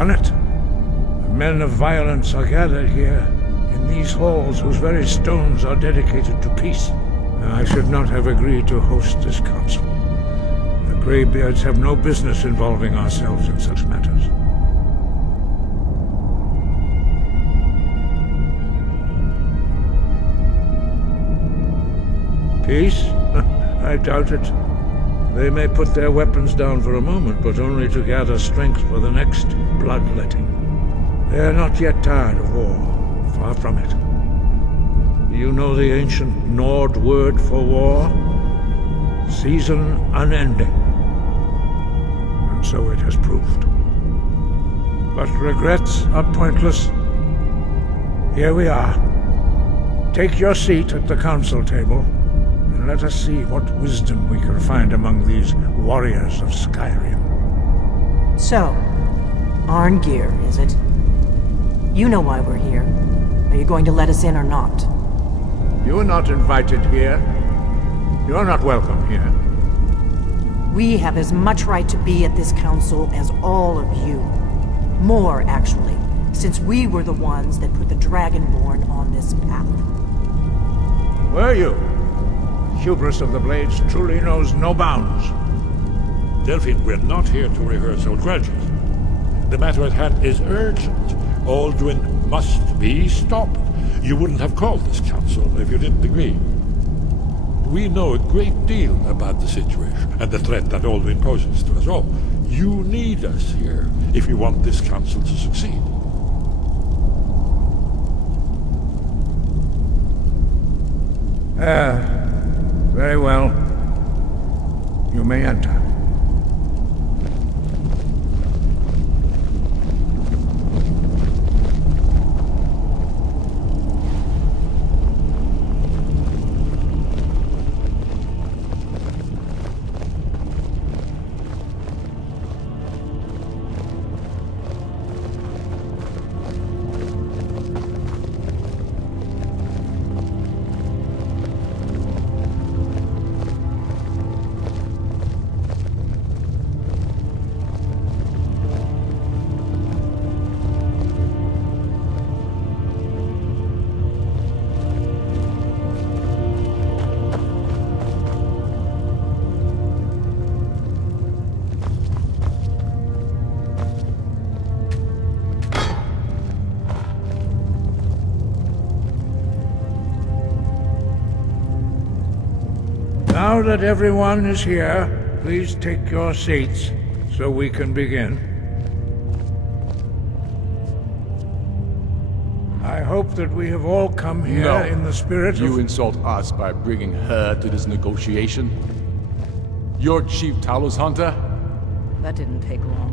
done it. The men of violence are gathered here, in these halls whose very stones are dedicated to peace. I should not have agreed to host this council. The Greybeards have no business involving ourselves in such matters. Peace? I doubt it. They may put their weapons down for a moment, but only to gather strength for the next bloodletting. They are not yet tired of war. Far from it. You know the ancient Nord word for war? Season unending. And so it has proved. But regrets are pointless. Here we are. Take your seat at the council table, and let us see what wisdom we can find among these warriors of Skyrim. So, Arngeir, is it? You know why we're here. Are you going to let us in or not? You are not invited here. You're not welcome here. We have as much right to be at this council as all of you. More, actually, since we were the ones that put the Dragonborn on this path. Were you? Hubris of the Blades truly knows no bounds. Delphine, we're not here to rehearse old grudges. The matter at hand is urgent. Alduin must be stopped. You wouldn't have called this council if you didn't agree. We know a great deal about the situation and the threat that Alduin poses to us all. You need us here if you want this council to succeed. Very well. You may enter. Now that everyone is here, please take your seats so we can begin. I hope that we have all come here in the spirit of... You insult us by bringing her to this negotiation? You're Chief Talos Hunter? That didn't take long.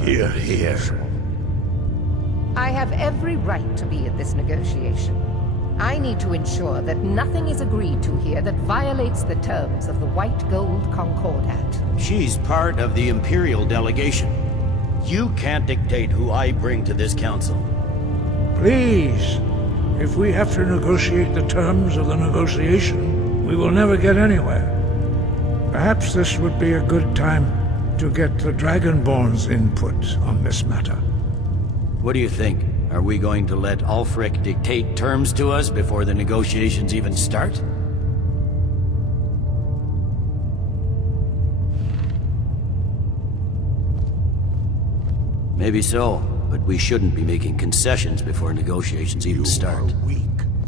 Hear, hear. I have every right to be at this negotiation. I need to ensure that nothing is agreed to here that violates the terms of the White Gold Concordat. She's part of the Imperial delegation. You can't dictate who I bring to this council. Please, if we have to negotiate the terms of the negotiation, we will never get anywhere. Perhaps this would be a good time to get the Dragonborn's input on this matter. What do you think? Are we going to let Ulfric dictate terms to us before the negotiations even start? Maybe so, but we shouldn't be making concessions before negotiations even start.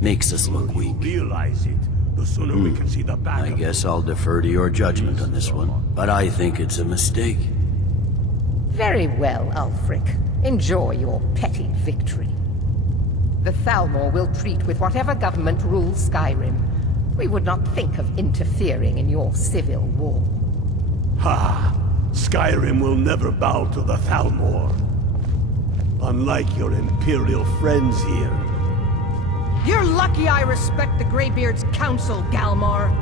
Makes us look weak. Realize it. The sooner we can see the back I guess I'll defer to your judgment on this one, but I think it's a mistake. Very well, Ulfric. Enjoy your petty victory. The Thalmor will treat with whatever government rules Skyrim. We would not think of interfering in your civil war. Ha! Skyrim will never bow to the Thalmor. Unlike your Imperial friends here. You're lucky I respect the Greybeard's counsel, Galmar.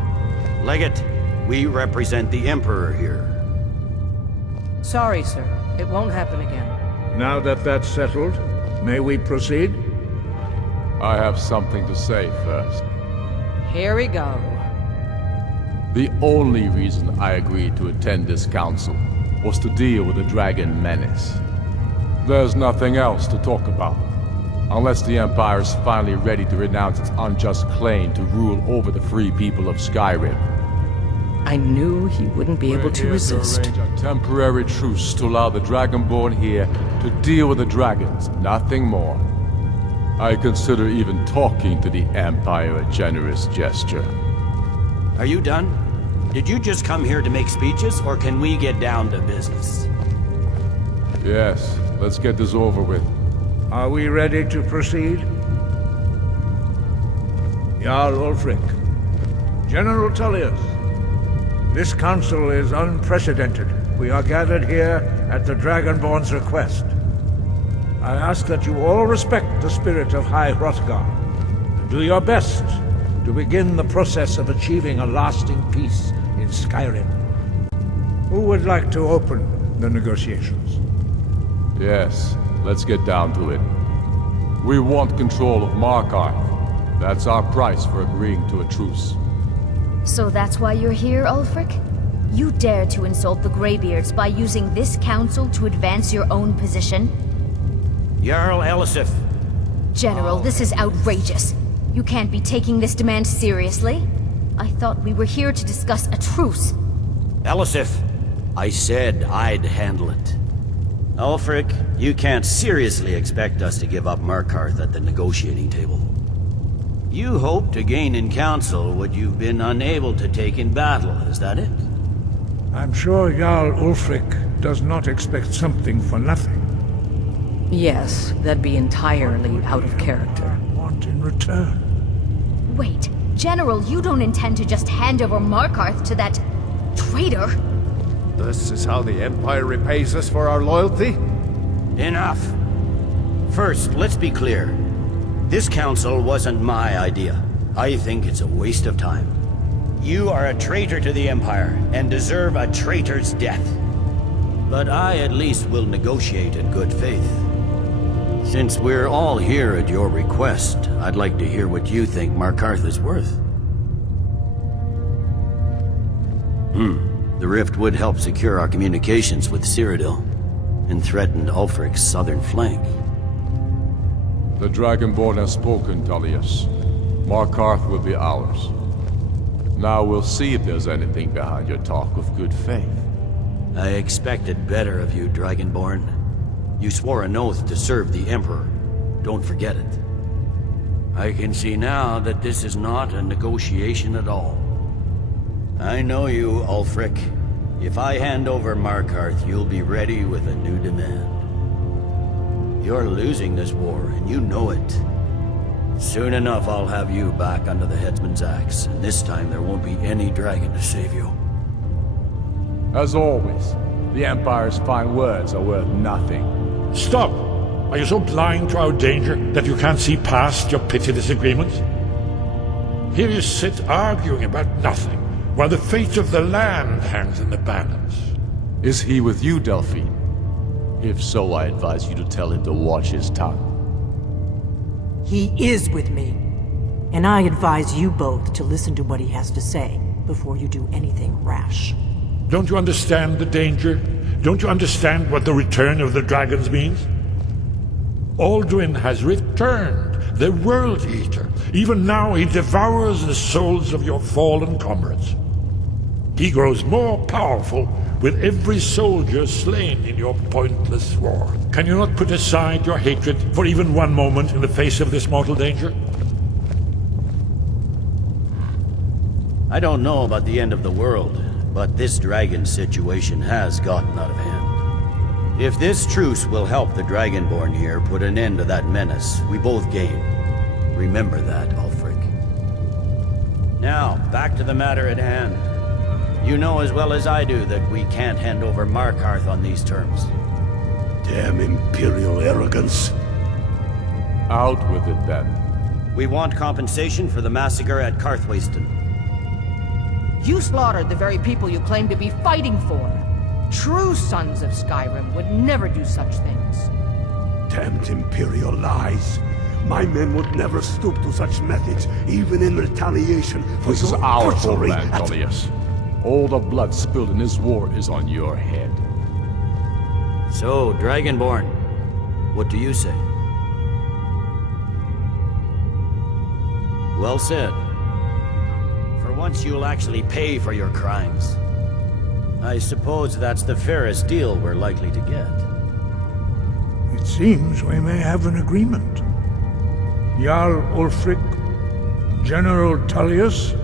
Legate, we represent the Emperor here. Sorry, sir. It won't happen again. Now that that's settled, may we proceed? I have something to say first. Here we go. The only reason I agreed to attend this council was to deal with the dragon menace. There's nothing else to talk about. Unless the Empire is finally ready to renounce its unjust claim to rule over the free people of Skyrim. I knew he wouldn't be able to resist. We're here to arrange a temporary truce to allow the Dragonborn here to deal with the dragons, nothing more. I consider even talking to the Empire a generous gesture. Are you done? Did you just come here to make speeches, or can we get down to business? Yes, let's get this over with. Are we ready to proceed? Jarl Ulfric, General Tullius, this council is unprecedented. We are gathered here at the Dragonborn's request. I ask that you all respect the spirit of High Hrothgar, and do your best to begin the process of achieving a lasting peace in Skyrim. Who would like to open the negotiations? Yes, let's get down to it. We want control of Markarth. That's our price for agreeing to a truce. So that's why you're here, Ulfric? You dare to insult the Greybeards by using this council to advance your own position? Jarl Elisif. General, this is outrageous. You can't be taking this demand seriously. I thought we were here to discuss a truce. Elisif, I said I'd handle it. Ulfric, you can't seriously expect us to give up Markarth at the negotiating table. You hope to gain in council what you've been unable to take in battle, is that it? I'm sure Jarl Ulfric does not expect something for nothing. Yes, that'd be entirely out of character. Want in return? Wait, General, you don't intend to just hand over Markarth to that traitor? This is how the Empire repays us for our loyalty? Enough. First, let's be clear. This council wasn't my idea. I think it's a waste of time. You are a traitor to the Empire, and deserve a traitor's death. But I at least will negotiate in good faith. Since we're all here at your request, I'd like to hear what you think Markarth is worth. The rift would help secure our communications with Cyrodiil, and threatened Ulfric's southern flank. The Dragonborn has spoken, Tullius. Markarth will be ours. Now we'll see if there's anything behind your talk of good faith. I expected better of you, Dragonborn. You swore an oath to serve the Emperor. Don't forget it. I can see now that this is not a negotiation at all. I know you, Ulfric. If I hand over Markarth, you'll be ready with a new demand. You're losing this war, and you know it. Soon enough, I'll have you back under the headsman's axe, and this time there won't be any dragon to save you. As always, the Empire's fine words are worth nothing. Stop! Are you so blind to our danger that you can't see past your petty disagreements? Here you sit arguing about nothing, while the fate of the land hangs in the balance. Is he with you, Delphine? If so, I advise you to tell him to watch his tongue. He is with me. And I advise you both to listen to what he has to say before you do anything rash. Don't you understand the danger? Don't you understand what the return of the dragons means? Alduin has returned, the World-Eater. Even now he devours the souls of your fallen comrades. He grows more powerful with every soldier slain in your pointless war. Can you not put aside your hatred for even one moment in the face of this mortal danger? I don't know about the end of the world, but this dragon situation has gotten out of hand. If this truce will help the Dragonborn here put an end to that menace, we both gain. Remember that, Ulfric. Now, back to the matter at hand. You know as well as I do that we can't hand over Markarth on these terms. Damn Imperial arrogance. Out with it, then. We want compensation for the massacre at Karthwasten. You slaughtered the very people you claim to be fighting for. True sons of Skyrim would never do such things. Damned Imperial lies. My men would never stoop to such methods, even in retaliation for This is your our butchery homeland, at- Tullius. All the blood spilled in this war is on your head. So, Dragonborn, What do you say? Well said. For once you'll actually pay for your crimes. I suppose that's the fairest deal we're likely to get. It seems we may have an agreement. Jarl Ulfric, General Tullius,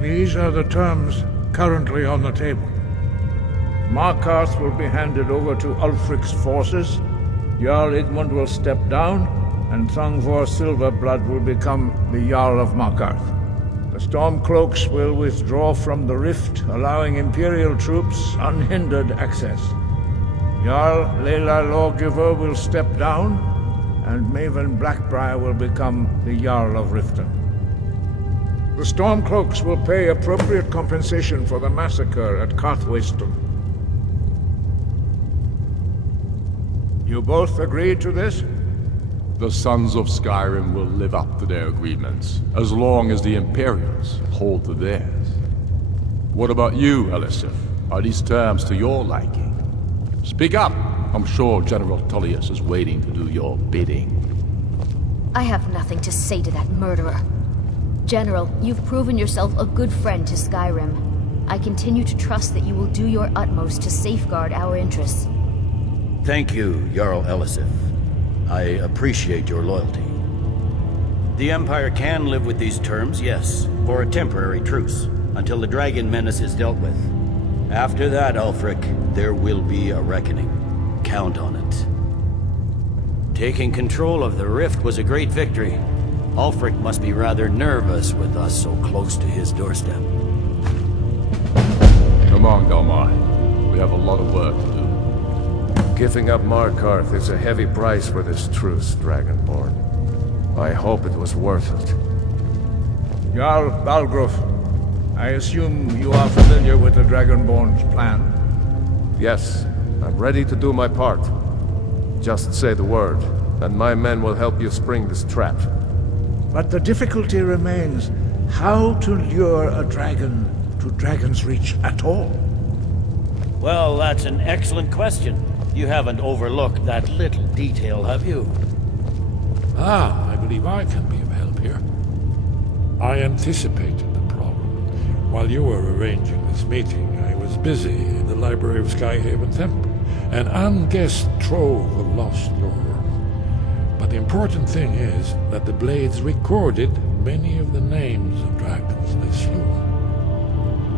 these are the terms currently on the table. Markarth will be handed over to Ulfric's forces, Jarl Igmund will step down, and Thongvor Silverblood will become the Jarl of Markarth. The Stormcloaks will withdraw from the rift, allowing Imperial troops unhindered access. Jarl Leila Lawgiver will step down, and Maven Blackbriar will become the Jarl of Riften. The Stormcloaks will pay appropriate compensation for the massacre at Carthwayston. You both agree to this? The Sons of Skyrim will live up to their agreements, as long as the Imperials hold to theirs. What about you, Elisif? Are these terms to your liking? Speak up! I'm sure General Tullius is waiting to do your bidding. I have nothing to say to that murderer. General, you've proven yourself a good friend to Skyrim. I continue to trust that you will do your utmost to safeguard our interests. Thank you, Jarl Elisif. I appreciate your loyalty. The Empire can live with these terms, yes, for a temporary truce, until the dragon menace is dealt with. After that, Ulfric, there will be a reckoning. Count on it. Taking control of the Rift was a great victory. Ulfric must be rather nervous with us so close to his doorstep. Come on, Galmar. We have a lot of work to do. Giving up Markarth is a heavy price for this truce, Dragonborn. I hope it was worth it. Jarl Balgruuf, I assume you are familiar with the Dragonborn's plan? Yes, I'm ready to do my part. Just say the word, and my men will help you spring this trap. But the difficulty remains how to lure a dragon to Dragon's Reach at all. Well, that's an excellent question. You haven't overlooked that little detail, have you? I believe I can be of help here. I anticipated the problem. While you were arranging this meeting, I was busy in the library of Skyhaven Temple, an unguessed trove of lost lore. But the important thing is that the Blades recorded many of the names of dragons they slew.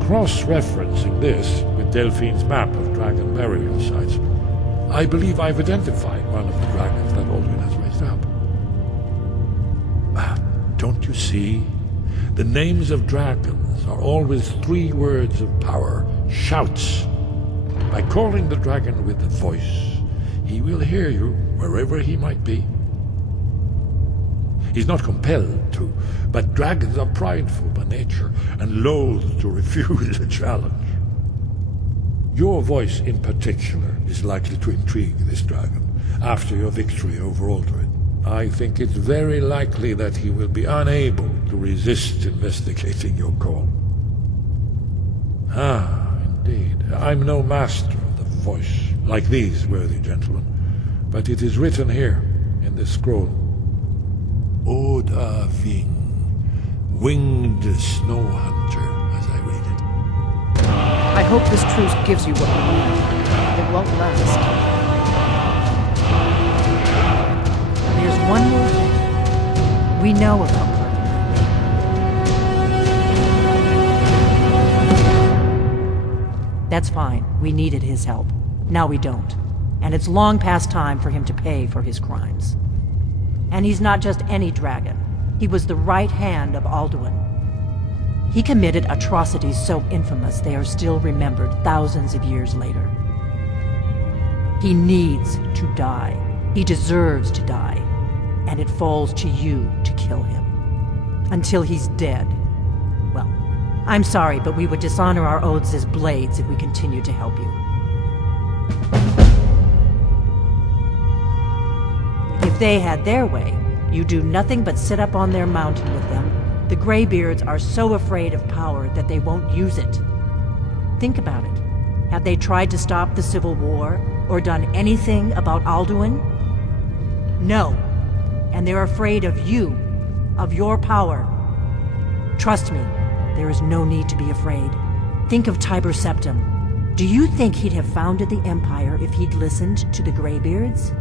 Cross-referencing this with Delphine's map of dragon burial sites, I believe I've identified one of the dragons that Alduin has raised up. Don't you see? The names of dragons are always 3 words of power, shouts. By calling the dragon with a voice, he will hear you wherever he might be. He's not compelled to, but dragons are prideful by nature and loath to refuse a challenge. Your voice in particular is likely to intrigue this dragon after your victory over Alduin. I think it's very likely that he will be unable to resist investigating your call. Indeed. I'm no master of the voice, like these worthy gentlemen, but it is written here in this scroll. Oda Ving, winged snow hunter, as I read it. I hope this truce gives you what you need. It won't last. There's one more thing. We know about Carter. That's fine. We needed his help. Now we don't. And it's long past time for him to pay for his crimes. And he's not just any dragon. He was the right hand of Alduin. He committed atrocities so infamous they are still remembered thousands of years later. He needs to die. He deserves to die. And it falls to you to kill him. Until he's dead. Well, I'm sorry, but we would dishonor our oaths as blades if we continue to help you. If they had their way, you do nothing but sit up on their mountain with them. The Greybeards are so afraid of power that they won't use it. Think about it. Have they tried to stop the Civil War, or done anything about Alduin? No. And they're afraid of you, of your power. Trust me, there is no need to be afraid. Think of Tiber Septim. Do you think he'd have founded the Empire if he'd listened to the Greybeards?